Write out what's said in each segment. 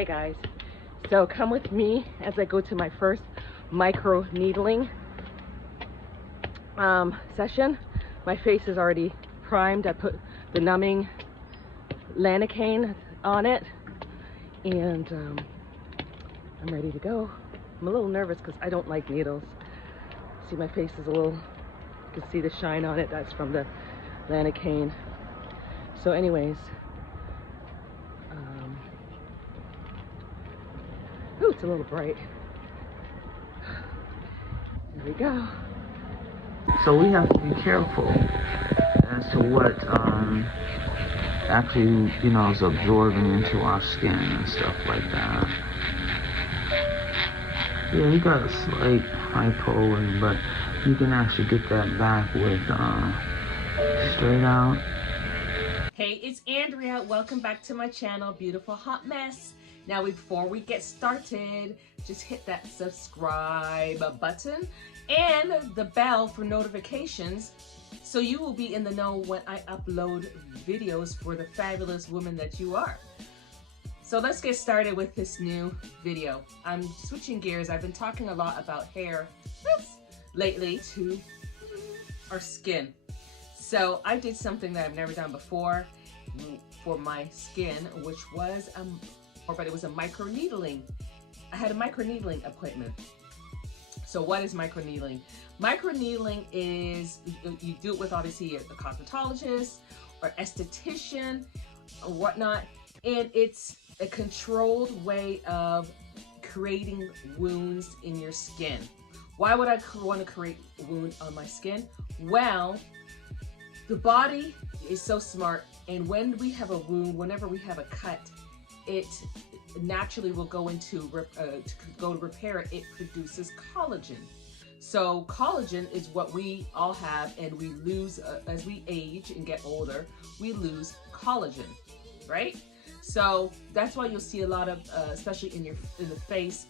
Hey guys, so come with me as I go to my first micro needling session. My face is already primed. I put the numbing Lanacane on it, and I'm ready to go. I'm a little nervous because I don't like needles. See, my face is a little, you can see the shine on it. That's from the Lanacane. So anyways, ooh, it's a little bright. There we go. So we have to be careful as to what actually, is absorbing into our skin and stuff like that. Yeah, you got a slight hypo, but you can actually get that back with straight out. Hey, it's Andrea. Welcome back to my channel, Beautiful Hot Mess. Now, before we get started, just hit that subscribe button and the bell for notifications so you will be in the know when I upload videos for the fabulous woman that you are. So let's get started with this new video. I'm switching gears. I've been talking a lot about hair lately to our skin. So I did something that I've never done before for my skin, which was but it was a micro needling. I had a micro needling appointment. So what is micro needling? Micro needling is, you do it with obviously a cosmetologist or esthetician or whatnot, and it's a controlled way of creating wounds in your skin. Why would I want to create a wound on my skin? Well, the body is so smart, and when we have a wound, whenever we have a cut, it naturally will go into to repair it. It produces collagen. So collagen is what we all have, and we lose as we age and get older. We lose collagen, right? So that's why you'll see a lot of, especially in the face,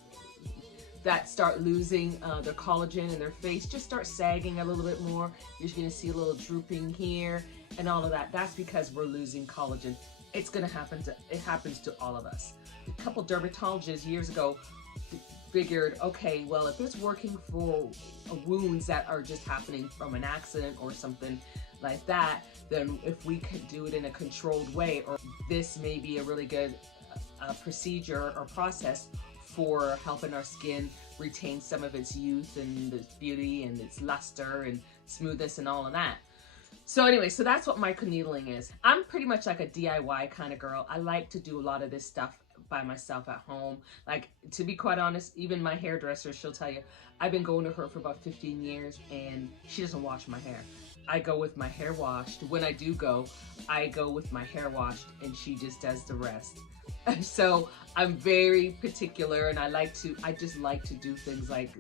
that start losing their collagen, and their face just start sagging a little bit more. You're going to see a little drooping here and all of that. That's because we're losing collagen. It happens to all of us. A couple dermatologists years ago figured, okay, well, if it's working for wounds that are just happening from an accident or something like that, then if we could do it in a controlled way, or this may be a really good procedure or process for helping our skin retain some of its youth and its beauty and its luster and smoothness and all of that. So anyway, so that's what microneedling is. I'm pretty much like a DIY kind of girl. I like to do a lot of this stuff by myself at home. Like, to be quite honest, even my hairdresser, she'll tell you, I've been going to her for about 15 years and she doesn't wash my hair. I go with my hair washed. When I do go, I go with my hair washed and she just does the rest. So I'm very particular, and I just like to do things like,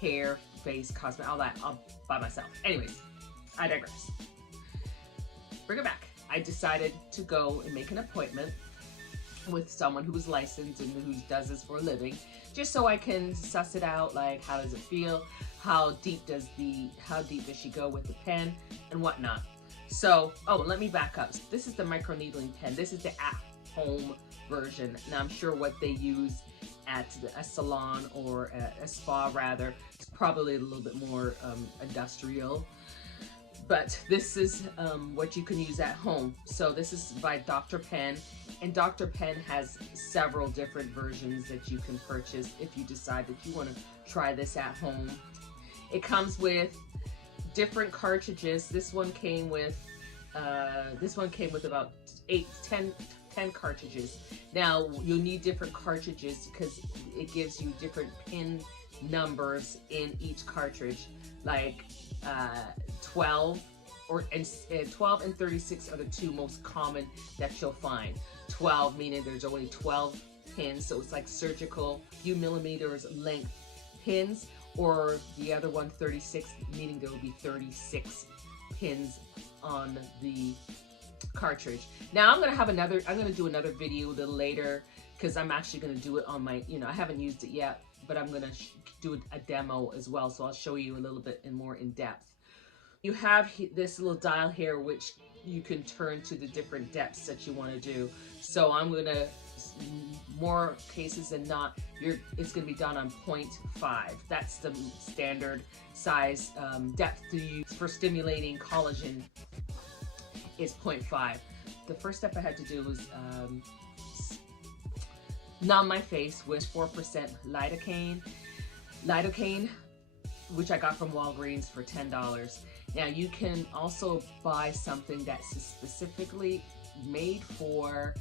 hair, face, cosmetic, all that by myself. Anyways, I digress. Bring it back. I decided to go and make an appointment with someone who is licensed and who does this for a living, just so I can suss it out, like, how does it feel? How deep does she go with the pen and whatnot? So, let me back up. This is the micro needling pen. This is the at-home version. Now, I'm sure what they use at a salon or a spa, rather, is probably a little bit more industrial. But this is what you can use at home. So this is by Dr. Pen, and Dr. Pen has several different versions that you can purchase if you decide that you want to try this at home. It comes with different cartridges. This one came with about 10 cartridges. Now, you'll need different cartridges because it gives you different pin numbers in each cartridge, like 12 and 36 are the two most common that you'll find. 12 meaning there's only 12 pins, so it's like surgical, few millimeters length pins, or the other one, 36, meaning there will be 36 pins on the cartridge. Now I'm gonna do another video a little later, because I'm actually gonna do it on my, I haven't used it yet, but I'm gonna do a demo as well, so I'll show you a little bit more in depth. You have this little dial here, which you can turn to the different depths that you want to do. So I'm gonna more cases than not, it's going to be done on 0.5. That's the standard size depth to use for stimulating collagen is 0.5. The first step I had to do was numb my face with 4% lidocaine, which I got from Walgreens for $10. Now you can also buy something that's specifically made for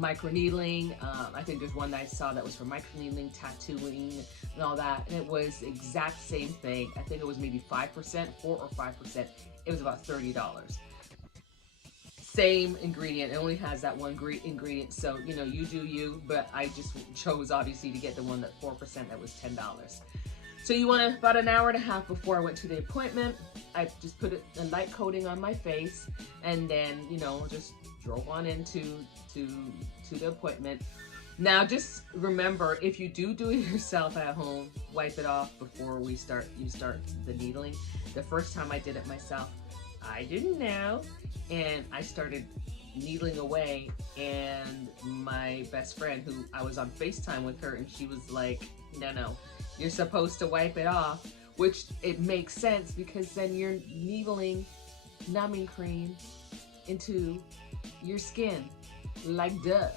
microneedling. I think there's one that I saw that was for microneedling, tattooing, and all that, and it was the exact same thing. I think it was maybe 5%, 4 or 5%. It was about $30. Same ingredient, it only has that one ingredient, so you know, you do you, but I just chose obviously to get the one that 4% that was $10. So you want to, about an hour and a half before I went to the appointment, I just put a light coating on my face, and then, you know, just drove on into the appointment. Now just remember, if you do it yourself at home, wipe it off before you start the needling. The first time I did it myself, I didn't know, and I started needling away, and my best friend, who I was on FaceTime with her, and she was like, no, you're supposed to wipe it off, which it makes sense because then you're needling numbing cream into your skin, like duh.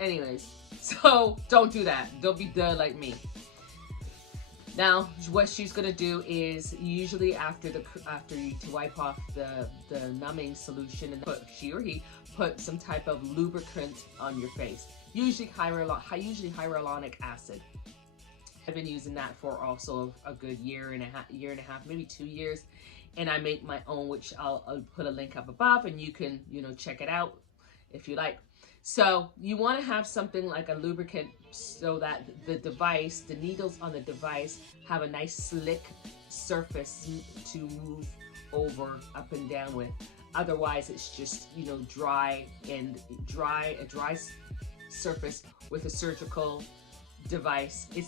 Anyways, so don't do that. Don't be duh like me. Now, what she's gonna do is usually after you to wipe off the numbing solution, and she or he put some type of lubricant on your face. Usually hyaluronic acid. I've been using that for also a good year and a half, maybe 2 years, and I make my own, which I'll put a link up above, and you can, you know, check it out if you like. So you want to have something like a lubricant so that the needles on the device have a nice slick surface to move over, up and down with. Otherwise, it's just, you know, a dry surface with a surgical device. It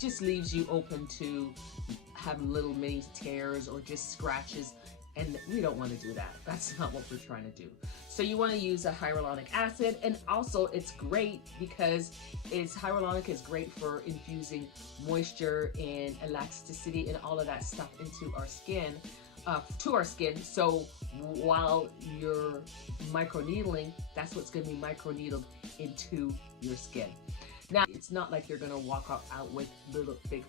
just leaves you open to have little mini tears or just scratches, and we don't want to do that. That's not what we're trying to do. So you want to use a hyaluronic acid, and also it's great because hyaluronic is great for infusing moisture and elasticity and all of that stuff into our skin, to our skin. So while you're microneedling, that's what's going to be microneedled into your skin. Now, it's not like you're going to walk out with little big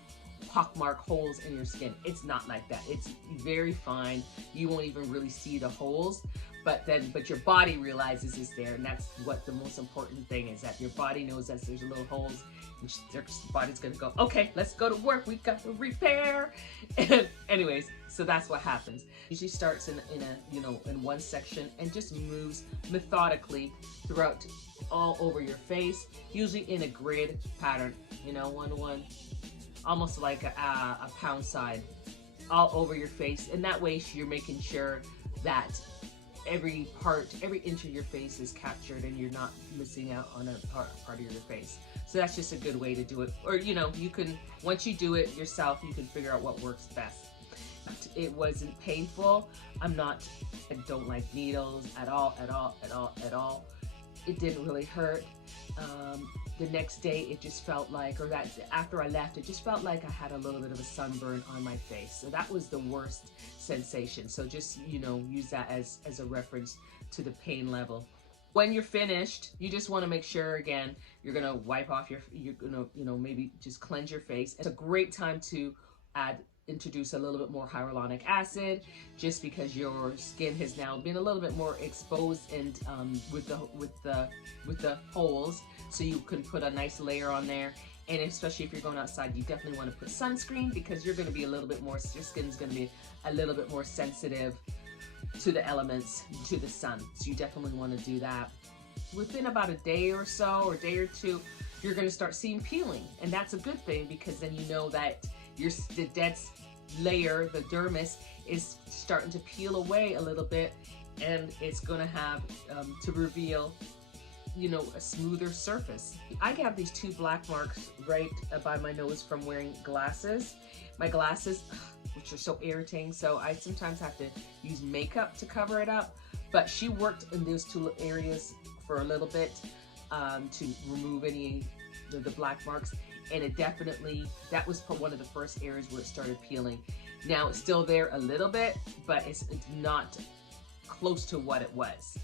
pockmark holes in your skin. It's not like that. It's very fine. You won't even really see the holes, but your body realizes it's there, and that's what the most important thing is, that your body knows that there's little holes, and your body's gonna go, okay, let's go to work, we got to repair. Anyways, so that's what happens. Usually starts in one section and just moves methodically throughout all over your face, usually in a grid pattern, you know, 1 to 1, almost like a pound sign all over your face. And that way you're making sure that every inch of your face is captured and you're not missing out on a part of your face. So that's just a good way to do it. Or, you know, you can, once you do it yourself, you can figure out what works best. It wasn't painful. I don't like needles at all. It didn't really hurt. The next day it just felt like, after I left, it just felt like I had a little bit of a sunburn on my face. So that was the worst sensation. So just, you know, use that as a reference to the pain level. When you're finished, you just want to make sure, again, you're gonna wipe off you're gonna, you know, maybe just cleanse your face. It's a great time to introduce a little bit more hyaluronic acid, just because your skin has now been a little bit more exposed and with the holes, so you can put a nice layer on there. And especially if you're going outside, you definitely want to put sunscreen, because you're going to be your skin's going to be a little bit more sensitive to the elements, to the sun. So you definitely want to do that. Within about a day or so, or day or two, you're going to start seeing peeling, and that's a good thing, because then you know that the dead layer, the dermis, is starting to peel away a little bit, and it's going to have to reveal, you know, a smoother surface. I have these 2 black marks right by my nose from wearing glasses. My glasses, which are so irritating, so I sometimes have to use makeup to cover it up. But she worked in those 2 areas for a little bit. to remove any of the black marks. And it definitely, that was one of the first areas where it started peeling. Now it's still there a little bit, but it's not close to what it was.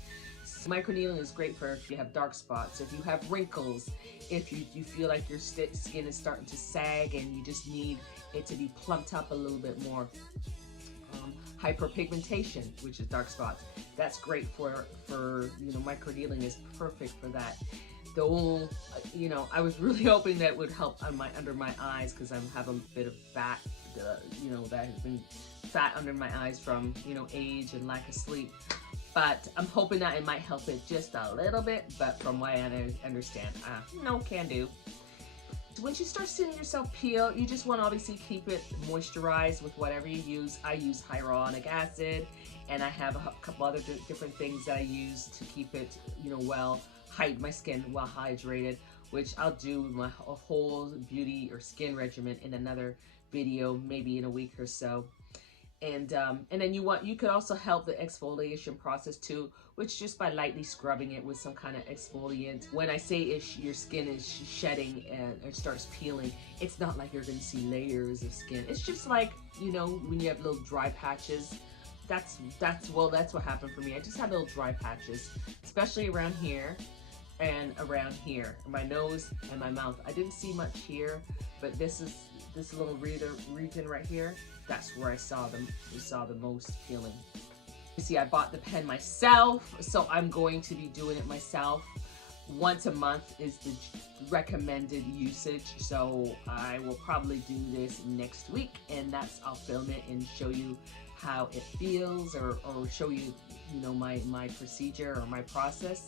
So microneedling is great for if you have dark spots, if you have wrinkles, if you feel like your skin is starting to sag and you just need it to be plumped up a little bit more. Hyperpigmentation, which is dark spots, that's great for microneedling is perfect for that. Though, I was really hoping that it would help on under my eyes, because I have a bit of fat, that has been fat under my eyes from, age and lack of sleep. But I'm hoping that it might help it just a little bit, but from what I understand, no can do. Once you start seeing yourself peel, you just want to obviously keep it moisturized with whatever you use. I use hyaluronic acid, and I have a couple other different things that I use to keep it, hide my skin well hydrated, which I'll do my whole beauty or skin regimen in another video, maybe in a week or so. And then you could also help the exfoliation process too, which just by lightly scrubbing it with some kind of exfoliant. When I say your skin is shedding and starts peeling, it's not like you're going to see layers of skin. It's just like, when you have little dry patches. That's what happened for me. I just had little dry patches, especially around here and around here, my nose and my mouth. I didn't see much here, but this little region right here, that's where I saw the most peeling. You see, I bought the pen myself, so I'm going to be doing it myself. Once a month is the recommended usage, so I will probably do this next week, and I'll film it and show you how it feels, or show you, my procedure or my process.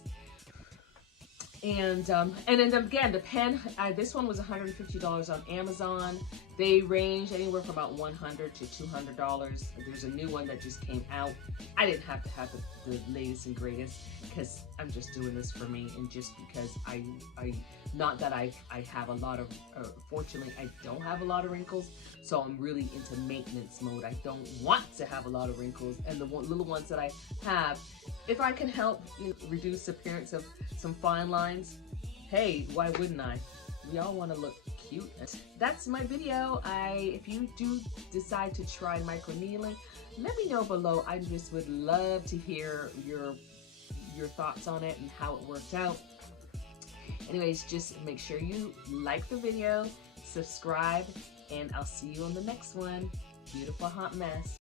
And then again, the pen, this one was $150 on Amazon. They range anywhere from about $100 to $200. There's a new one that just came out. I didn't have to have the latest and greatest, because I'm just doing this for me, and just because not that I have a lot of, fortunately I don't have a lot of wrinkles, so I'm really into maintenance mode. I don't want to have a lot of wrinkles, and the little ones that I have, if I can help reduce the appearance of some fine lines, hey, why wouldn't I? We all want to look cute. That's my video. If you do decide to try microneedling, let me know below. I just would love to hear your thoughts on it and how it worked out. Anyways, just make sure you like the video, subscribe, and I'll see you on the next one. Beautiful hot mess.